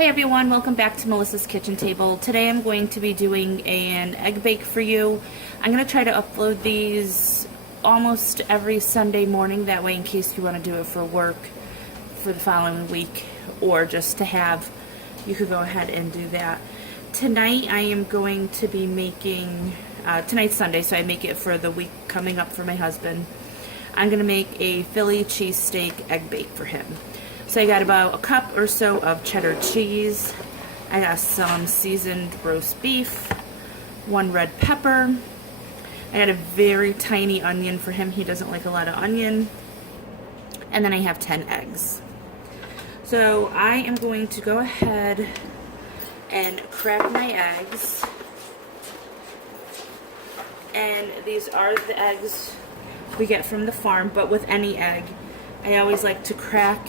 Hey everyone, welcome back to Melissa's Kitchen Table. Today I'm going to be doing an egg bake for you. I'm going to try to upload these almost every Sunday morning, that way in case you want to do it for work for the following week or just to have, you could go ahead and do that. Tonight I am going to be making, tonight's Sunday, so I make it for the week coming up for my husband. I'm going to make a Philly cheesesteak egg bake for him. So I got about a cup or so of cheddar cheese. I got some seasoned roast beef, 1 red pepper. I got a very tiny onion for him. He doesn't like a lot of onion. And then I have 10 eggs. So I am going to go ahead and crack my eggs. And these are the eggs we get from the farm, but with any egg, I always like to crack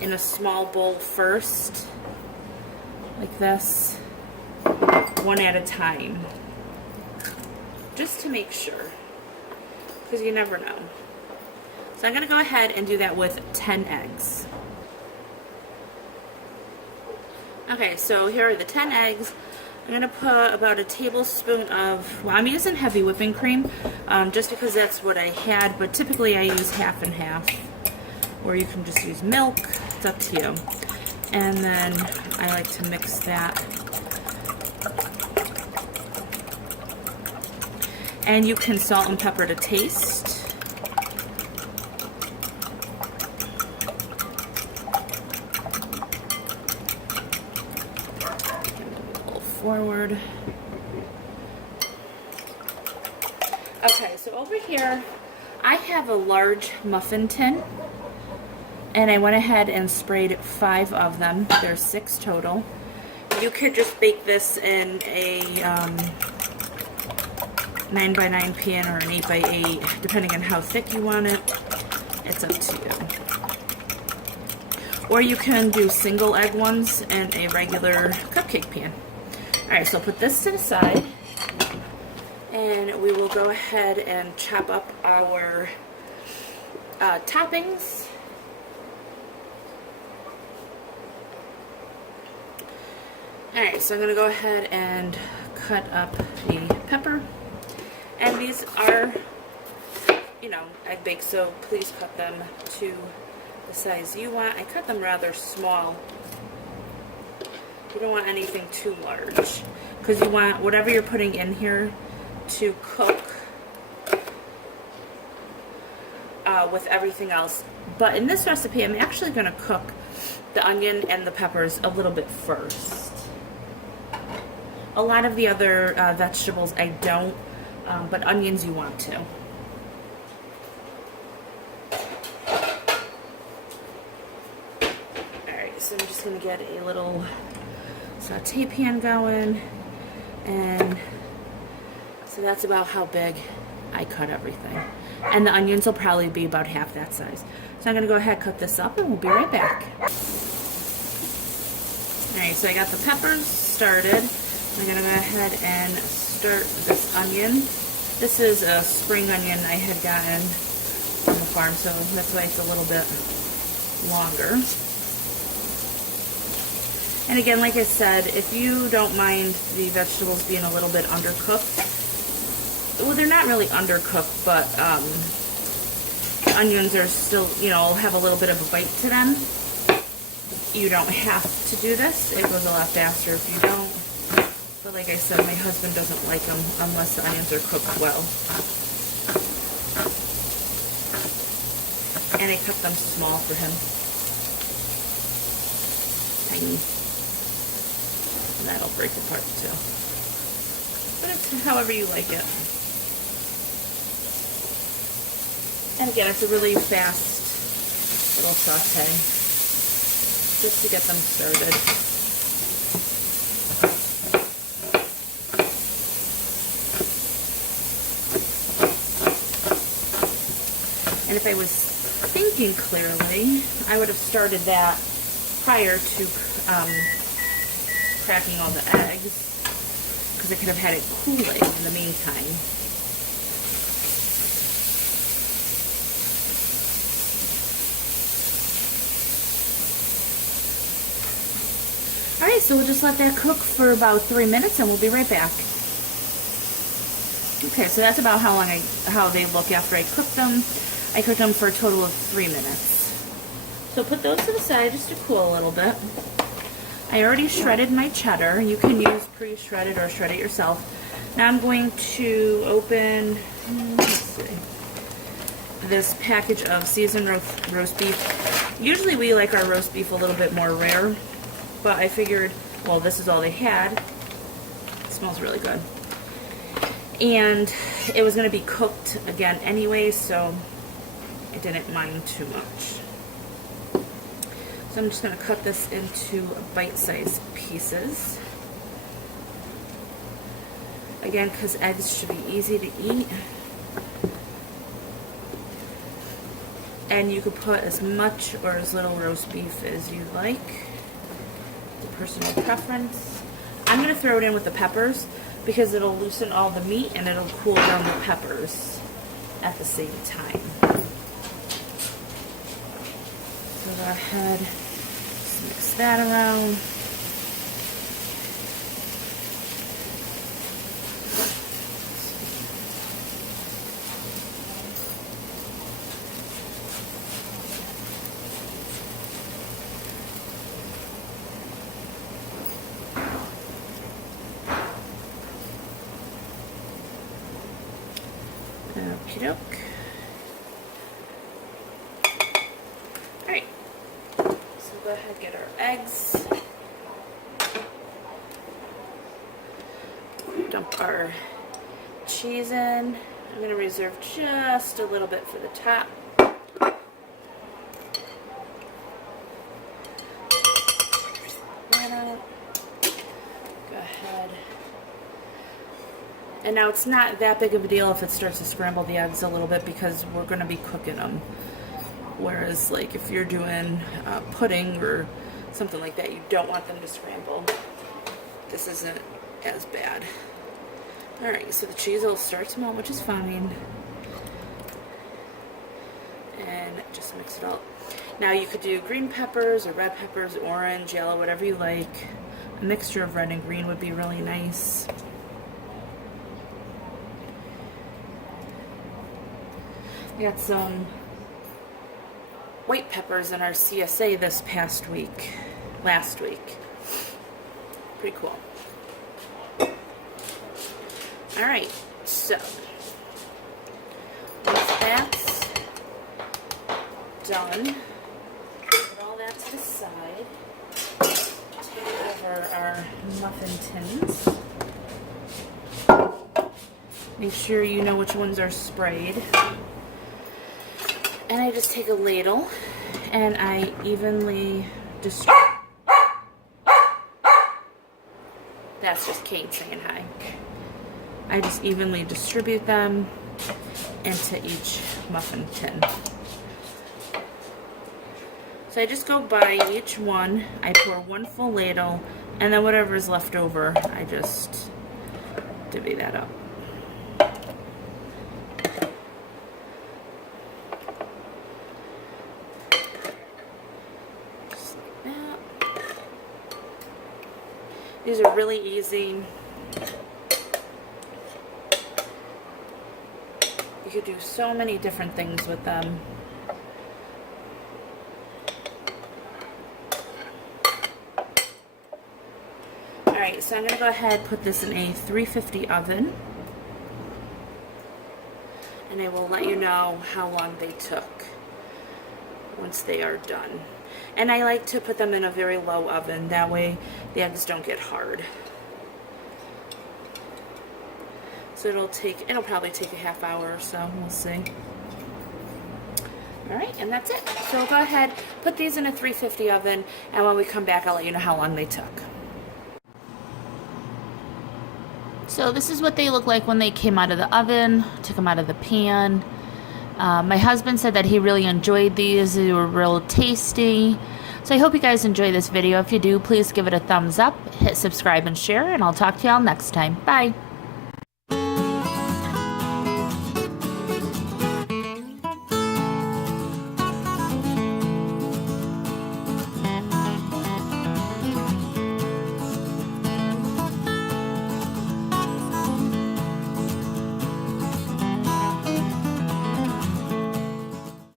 in a small bowl first, like this, one at a time, just to make sure, because you never know. So I'm going to go ahead and do that with 10 eggs. Okay, so here are the 10 eggs. I'm going to put about a tablespoon of, well, I'm using heavy whipping cream, just because that's what I had, but typically I use half and half, or you can just use milk. It's up to you. And then I like to mix that. And you can salt and pepper to taste. Roll forward. Okay, so over here I have a large muffin tin. And I went ahead and sprayed 5 of them. There's 6 total. You could just bake this in a 9x9 pan or an 8x8, depending on how thick you want it. It's up to you. Or you can do single egg ones in a regular cupcake pan. Alright, so I'll put this to the side. And we will go ahead and chop up our toppings. Alright, so I'm going to go ahead and cut up the pepper. And these are, you know, egg bakes, so please cut them to the size you want. I cut them rather small. You don't want anything too large, because you want whatever you're putting in here to cook with everything else. But in this recipe, I'm actually going to cook the onion and the peppers a little bit first. A lot of the other vegetables I don't, but onions you want to. Alright, so I'm just going to get a little saute pan going, and so that's about how big I cut everything. And the onions will probably be about half that size. So I'm going to go ahead and cut this up and we'll be right back. Alright, so I got the peppers started. I'm going to go ahead and start this onion. This is a spring onion I had gotten from the farm, so that's why it's a little bit longer. And again, like I said, if you don't mind the vegetables being a little bit undercooked, well, they're not really undercooked, but the onions are still, you know, have a little bit of a bite to them. You don't have to do this. It goes a lot faster if you don't. But like I said, my husband doesn't like them unless the onions are cooked well. And I cut them small for him. Tiny. And that'll break apart too. But it's however you like it. And again, it's a really fast little saute, just to get them started. And if I was thinking clearly, I would have started that prior to cracking all the eggs, because I could have had it cooling in the meantime. Alright, so we'll just let that cook for about 3 minutes and we'll be right back. Okay, so that's about how they look after I cook them. I cooked them for a total of 3 minutes. So put those to the side just to cool a little bit. I already shredded my cheddar. You can use pre-shredded or shred it yourself. Now I'm going to open, let's see, this package of seasoned roast beef. Usually we like our roast beef a little bit more rare, but I figured, well, this is all they had. It smells really good. And it was going to be cooked again anyway, so I didn't mind too much. So I'm just going to cut this into bite-sized pieces. Again, because eggs should be easy to eat. And you could put as much or as little roast beef as you like. It's a personal preference. I'm going to throw it in with the peppers because it'll loosen all the meat and it'll cool down the peppers at the same time. So go ahead, just mix that around. Okie doke. Alright, so go ahead and get our eggs. Dump our cheese in. I'm going to reserve just a little bit for the top. Go ahead. And now it's not that big of a deal if it starts to scramble the eggs a little bit because we're going to be cooking them. Whereas like if you're doing pudding or something like that, you don't want them to scramble. This isn't as bad. Alright, so the cheese will start to melt, which is fine. And just mix it all. Now you could do green peppers or red peppers, orange, yellow, whatever you like. A mixture of red and green would be really nice. We got some white peppers in our CSA this last week. Pretty cool. Alright, so once that's done, put all that to the side. Take over our muffin tins. Make sure you know which ones are sprayed. And I just take a ladle and I evenly distribute. That's just Kate saying hi. I just evenly distribute them into each muffin tin. So I just go by each one, I pour one full ladle, and then whatever is left over, I just divvy that up. These are really easy. You could do so many different things with them. Alright, so I'm going to go ahead and put this in a 350 oven. And I will let you know how long they took once they are done. And I like to put them in a very low oven, that way the eggs don't get hard. So it'll probably take a half hour or so, we'll see. Alright, and that's it. So we'll go ahead, put these in a 350 oven, and when we come back I'll let you know how long they took. So this is what they look like when they came out of the oven. Took them out of the pan. My husband said that he really enjoyed these. They were real tasty. So I hope you guys enjoy this video. If you do, please give it a thumbs up, hit subscribe and share, and I'll talk to y'all next time. Bye.